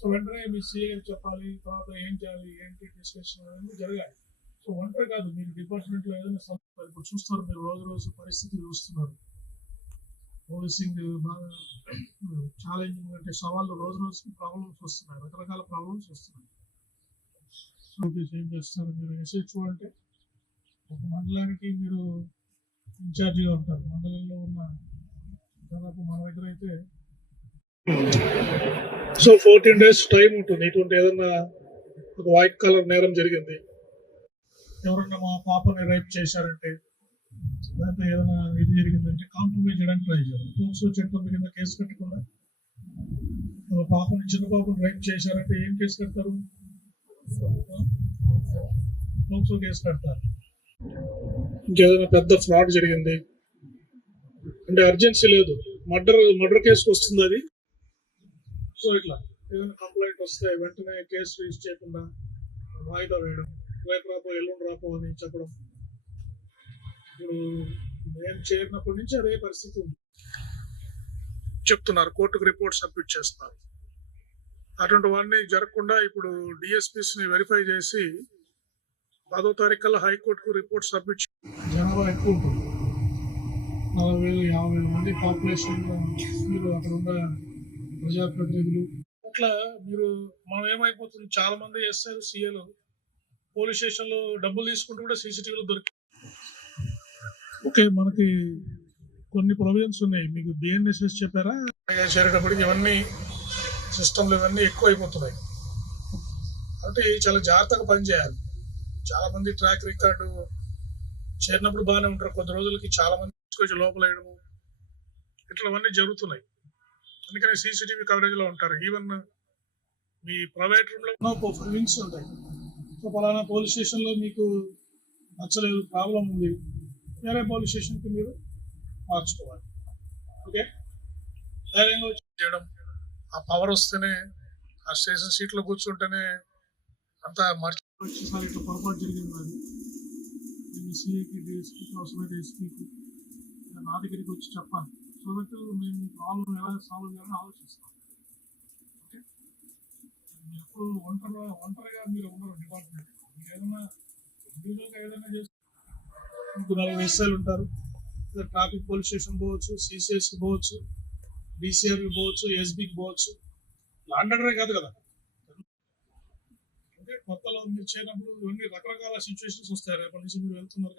So వెంటనే మీ CA చెప్పాలి, తర్వాత ఏం చేయాలి, ఏంటి డిస్కషన్ అనేది జరగాలి. సో ఒంటరి కాదు, మీరు డిపార్ట్మెంట్లో ఏదైనా ఇప్పుడు చూస్తారు, మీరు రోజు రోజు పరిస్థితి చూస్తున్నారు. పోలీసింగ్ బాగా ఛాలెంజింగ్, అంటే సవాళ్ళు, రోజు రోజుకి ప్రాబ్లమ్స్ వస్తున్నాయి, రకరకాల ప్రాబ్లమ్స్ వస్తున్నాయి. సో ఏం చేస్తారు మీరు? ఎస్హెచ్ఓ అంటే ఒక మండలానికి మీరు ఇన్ఛార్జిగా ఉంటారు. మండలంలో ఉన్న దాదాపు మన దగ్గర అయితే సో 14 days టైం ఉంటుంది. ఇటువంటి ఏదన్నా ఒక వైట్ కలర్ నేరం జరిగింది, ఎవరన్నా మా పాపని రేప్ చేశారంటే, లేకపోతే ఏదైనా ఇది జరిగిందంటే కాంప్రమైజ్ చేయడానికి ట్రై చేయాలి. పోక్సో చట్టం కింద కేసు కట్టకుండా, పాపని, చిన్న పాపని రేప్ చేశారంటే ఏం కేసు కడతారు? పోక్సో కేసు కడతారు. ఇంకేదైనా పెద్ద ఫ్రాడ్ జరిగింది అంటే అర్జెన్సీ లేదు, మర్డర్ కేసుకు వస్తుంది అది. సో ఇట్లా ఏదైనా కంప్లైంట్ వస్తే వెంటనే కేసు రిజిస్టర్ చేయకుండా వాయిదా వేయడం, రేపు రాపో ఎల్లుండి రాపో అని చెప్పడం. ఇప్పుడు నేను చేరినప్పటి నుంచి అదే పరిస్థితి ఉంది. చెప్తున్నారు కోర్టుకు రిపోర్ట్ సబ్మిట్ చేస్తున్నారు. అటువంటి వాడిని జరగకుండా ఇప్పుడు డిఎస్పీస్ని వెరిఫై చేసి 10వ తారీఖు కల్లా హైకోర్టుకు రిపోర్ట్ సబ్మిట్. జనాభా ఎక్కువ ఉంటుంది, 40,000-50,000 మంది పాపులేషన్. మీరు అక్కడ ఉన్న ప్రజాప్రతినిధులు అట్లా మీరు, మనం ఏమైపోతుంది, చాలా మంది ఎస్ఐలు, సీఏలు పోలీస్ స్టేషన్లో డబ్బులు తీసుకుంటూ కూడా సీసీటీవీలో దొరికి. ఓకే, మనకి కొన్ని ప్రొవిజన్స్ ఉన్నాయి. మీకు బిఎన్ఎస్ఎస్ చెప్పారా? చేరేటప్పటికి ఇవన్నీ సిస్టంలు ఇవన్నీ ఎక్కువ అయిపోతున్నాయి. అంటే చాలా జాగ్రత్తగా పనిచేయాలి. చాలా మంది ట్రాక్ రికార్డు చేరినప్పుడు బాగానే ఉంటారు, కొద్ది రోజులకి చాలా మంది తీసుకొచ్చి లోపల వేయడము, ఇట్లవన్నీ జరుగుతున్నాయి. అందుకని సీసీటీవీ కవరేజ్లో ఉంటారు. ఈవెన్ మీ ప్రైవేట్ రూమ్లో వింగ్స్ ఉంటాయి. సో పలానా పోలీస్ స్టేషన్లో మీకు నచ్చలేదు, ప్రాబ్లం ఉంది, వేరే పోలీస్ స్టేషన్కి మీరు మార్చుకోవాలి. ఓకే, ధైర్యంగా వచ్చి చేయడం. ఆ పవర్ వస్తేనే, ఆ స్టేషన్ సీట్లో కూర్చుంటేనే అంతా వచ్చేసారి ఇట్లా పొరపాటు జరిగింది. అది నేను సీఏకి, డిఎస్పీకి, అవసరమైతే ఎస్పీకి నా దగ్గరికి వచ్చి చెప్పాలి. సో దట్ మేము ప్రాబ్లం ఎలా సాల్వ్ చేయాలని ఆలోచిస్తాం. ఓకే, ఎప్పుడు ఒంటరిగా మీరు ఉండరు డిపార్ట్మెంట్. మీరు ఏదైనా ఇండివిజువల్గా ఏదైనా చేస్తే మీకు 40 ఎస్ఐలు ఉంటారు. ట్రాఫిక్ పోలీస్ స్టేషన్ పోవచ్చు, సిసిఎస్కి పోవచ్చు, డిసిఆర్కి పోవచ్చు, ఎస్బీకి పోవచ్చు. లాండ్ ఆర్డరే కాదు కదా. ఓకే, కొత్తలో మీరు చేయనప్పుడు ఇవన్నీ రకరకాల సిచ్యువేషన్స్ వస్తాయి. రేపటి నుంచి మీరు వెళ్తున్నారు.